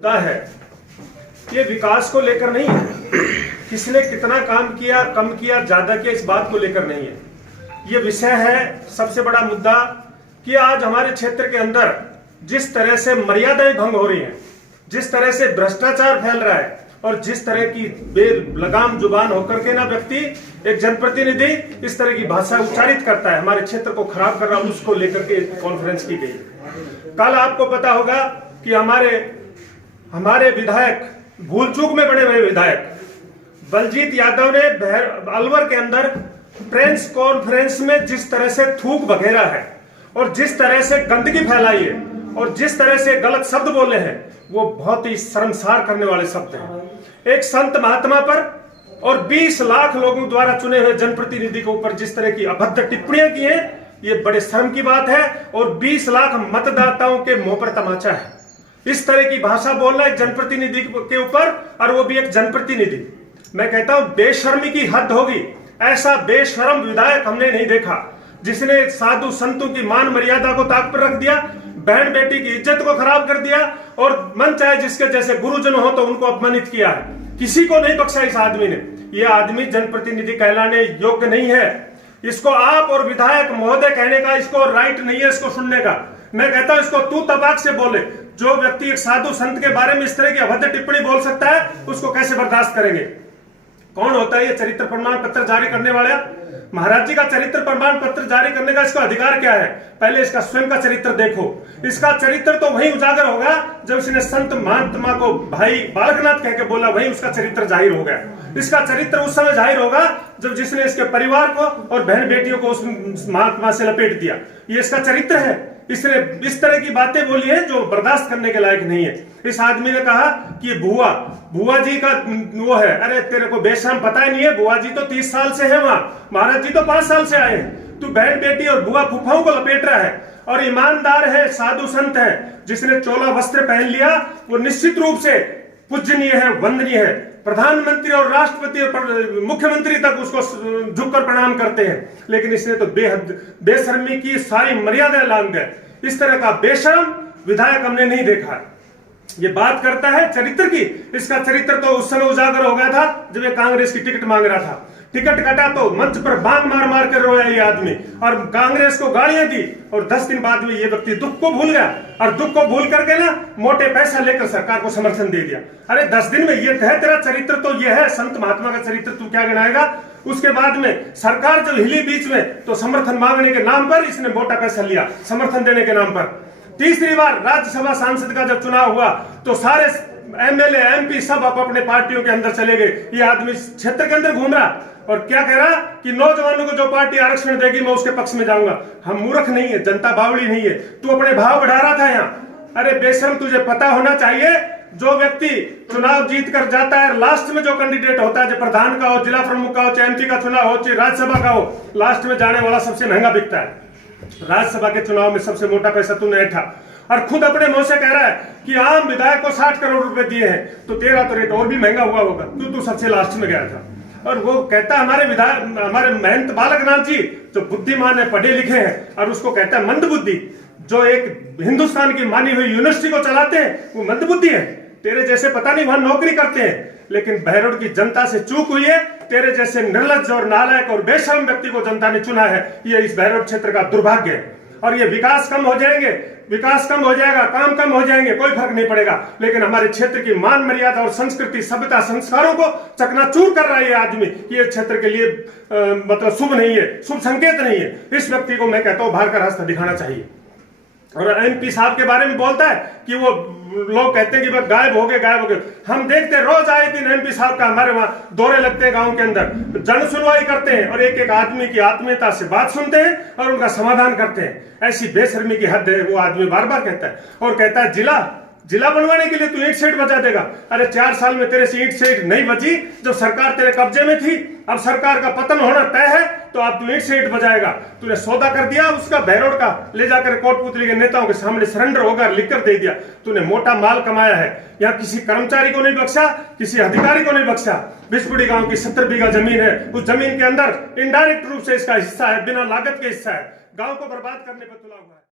मुद्दा है ये विकास को लेकर नहीं है, किसने कितना काम किया, कम किया, ज्यादा किया, इस बात को लेकर नहीं है। ये विषय है सबसे बड़ा मुद्दा कि आज हमारे क्षेत्र के अंदर जिस तरह से मर्यादाएं भंग हो रही हैं, जिस तरह से भ्रष्टाचार फैल रहा है और जिस तरह की बेलगाम जुबान होकर के ना व्यक्ति एक जनप्रतिनिधि इस तरह की भाषा उच्चारित करता है, हमारे क्षेत्र को खराब कर रहा है, उसको लेकर के कॉन्फ्रेंस की गई। कल आपको पता होगा कि हमारे विधायक, भूल चूक में बड़े हुए विधायक बलजीत यादव ने अलवर के अंदर प्रेस कॉन्फ्रेंस में जिस तरह से थूक वगैरह है और जिस तरह से गंदगी फैलाई है और जिस तरह से गलत शब्द बोले हैं, वो बहुत ही शर्मसार करने वाले शब्द हैं। एक संत महात्मा पर और 20 लाख लोगों द्वारा चुने हुए जनप्रतिनिधि के ऊपर जिस तरह की अभद्र टिप्पणियां की हैं, ये बड़े शर्म की बात है और 20 लाख मतदाताओं के मुंह पर तमाचा है। इस तरह की भाषा बोलना एक जनप्रतिनिधि के ऊपर, और वो भी एक जनप्रतिनिधि। मैं कहता हूं बेशर्मी की हद होगी। ऐसा बेशर्म विधायक हमने नहीं देखा जिसने साधु संतों की मान मर्यादा को ताक पर रख दिया, बहन बेटी की इज्जत को खराब कर दिया और मन चाहे जिसके जैसे गुरुजन हो तो उनको अपमानित किया है। किसी को नहीं बख्शा इस आदमी ने। यह आदमी जनप्रतिनिधि कहलाने योग्य नहीं है। इसको आप और विधायक महोदय कहने का इसको राइट नहीं है, इसको सुनने का। मैं कहता हूं इसको तू तबाक से बोले। जो व्यक्ति एक साधु संत के बारे में इस तरह की अभद्र टिप्पणी बोल सकता है, उसको कैसे बर्दाश्त करेंगे? कौन होता है ये चरित्र प्रमाण पत्र जारी करने वाला? महाराज जी का चरित्र प्रमाण पत्र जारी करने का इसका अधिकार क्या है? पहले इसका स्वयं का चरित्र देखो। इसका चरित्र तो वही उजागर होगा जब इसने संत महात्मा को भाई बालकनाथ कह के बोला, वही उसका चरित्र जाहिर हो गया। इसका चरित्र उस समय जाहिर होगा जब जिसने इसके परिवार को और बहन बेटियों को उस महात्मा से लपेट दिया। ये इसका चरित्र है। इसने इस तरह की बातें बोली है जो बर्दाश्त करने के लायक नहीं है। इस आदमी ने कहा कि बुआ जी का वो है। अरे तेरे को बेशरम पता ही नहीं है, बुआ जी तो 30 साल से है वहां, महाराज जी तो 5 साल से आए हैं। तू बहन बेटी और बुआ फूफाओं को लपेट रहा है और ईमानदार है, साधु संत है, जिसने चोला वस्त्र पहन लिया, वो निश्चित रूप से पूजनीय है, वंदनीय है। प्रधानमंत्री और राष्ट्रपति और मुख्यमंत्री तक उसको झुककर प्रणाम करते हैं, लेकिन इसने तो बेहद बेशर्मी की सारी मर्यादा लांघ गए। इस तरह का बेशर्म विधायक हमने नहीं देखा। ये बात करता है चरित्र की। इसका चरित्र तो उस समय उजागर हो गया था जब ये कांग्रेस की टिकट मांग रहा था। टिकट कटा तो मंच पर बांग मार मार कर रोया ये आदमी और कांग्रेस को गालियां दी, और 10 दिन बाद में ये व्यक्ति दुख को भूल गया और दुख को भूल करके ना मोटे पैसा लेकर सरकार को समर्थन दे दिया। अरे 10 दिन में ये है तेरा चरित्र, तो ये है संत महात्मा का चरित्र, तू क्या गिनाएगा? उसके बाद में सरकार जब हिली बीच में तो समर्थन मांगने के नाम पर इसने मोटा पैसा लिया, समर्थन देने के नाम पर। तीसरी बार राज्यसभा सांसद का जब चुनाव हुआ तो सारे एमएलए एमपी सब अपने पार्टियों के अंदर चले गए। ये आदमी क्षेत्र के अंदर घूम रहा और क्या कह रहा कि नौजवानों को जो पार्टी आरक्षण देगी मैं उसके पक्ष में जाऊंगा। हम मूर्ख नहीं है, जनता बावड़ी नहीं है। तू अपने भाव बढ़ा रहा था यहाँ। अरे बेशर्म, तुझे पता होना चाहिए जो व्यक्ति चुनाव जीत कर जाता है, लास्ट में जो कैंडिडेट होता है, जो प्रधान का हो, जिला प्रमुख का हो, चाहे एमपी का चुनाव हो, चाहे राज्यसभा का हो, लास्ट में जाने वाला सबसे महंगा बिकता है। राज्यसभा के चुनाव में सबसे मोटा पैसा तूने ऐठा और खुद अपने मुंह से कह रहा है कि आम विधायक को 60 करोड़ रुपए दिए हैं, तो तेरा तो रेट और भी महंगा हुआ होगा। तू सबसे लास्ट में गया था। और वो कहता हमारे महंत बालकनाथ जी जो बुद्धिमान है, पढ़े लिखे हैं, और उसको कहता है मंदबुद्धि। जो एक हिंदुस्तान की मानी हुई यूनिवर्सिटी को चलाते हैं वो मंदबुद्धि है। तेरे जैसे पता नहीं वहां नौकरी करते हैं, लेकिन बहरोड की जनता से चूक हुई है। तेरे जैसे निर्लज्ज और नालायक और बेशर्म व्यक्ति को जनता ने चुना है। ये इस बहरोड क्षेत्र का दुर्भाग्य है। और ये विकास कम हो जाएंगे, विकास कम हो जाएगा, काम कम हो जाएंगे, कोई फर्क नहीं पड़ेगा, लेकिन हमारे क्षेत्र की मान मर्यादा और संस्कृति, सभ्यता, संस्कारों को चकनाचूर कर रहा है ये आदमी। ये क्षेत्र के लिए मतलब शुभ नहीं है, शुभ संकेत नहीं है। इस व्यक्ति को मैं कहता हूं बाहर का रास्ता दिखाना चाहिए। और एमपी साहब के बारे में बोलता है कि वो लोग कहते हैं कि वह गायब हो गए। हम देखते हैं रोज आए दिन एमपी साहब का हमारे वहां दौरे लगते हैं गांव के अंदर, जन सुनवाई करते हैं और एक एक आदमी की आत्मीयता से बात सुनते हैं और उनका समाधान करते हैं। ऐसी बेशर्मी की हद है। वो आदमी बार बार कहता है और कहता है जिला बनवाने के लिए तू ईंट सेट बजा देगा। अरे 4 साल में तेरे से ईंट सेट नहीं बची जब सरकार तेरे कब्जे में थी। अब सरकार का पतन होना तय है तो अब तू ईंट सेट बजाएगा। तूने सौदा कर दिया उसका, बहरोड का, ले जाकर कोटपुतली के नेताओं के सामने सरेंडर होकर लिखकर दे दिया। तूने मोटा माल कमाया है। यहाँ किसी कर्मचारी को नहीं बख्शा, किसी अधिकारी को नहीं बख्शा। बिस्पुड़ी गांव की 70 बीघा जमीन है। उस जमीन के अंदर इनडायरेक्ट रूप से इसका हिस्सा है, बिना लागत के हिस्सा है। गांव को बर्बाद करने पर तुला हुआ है।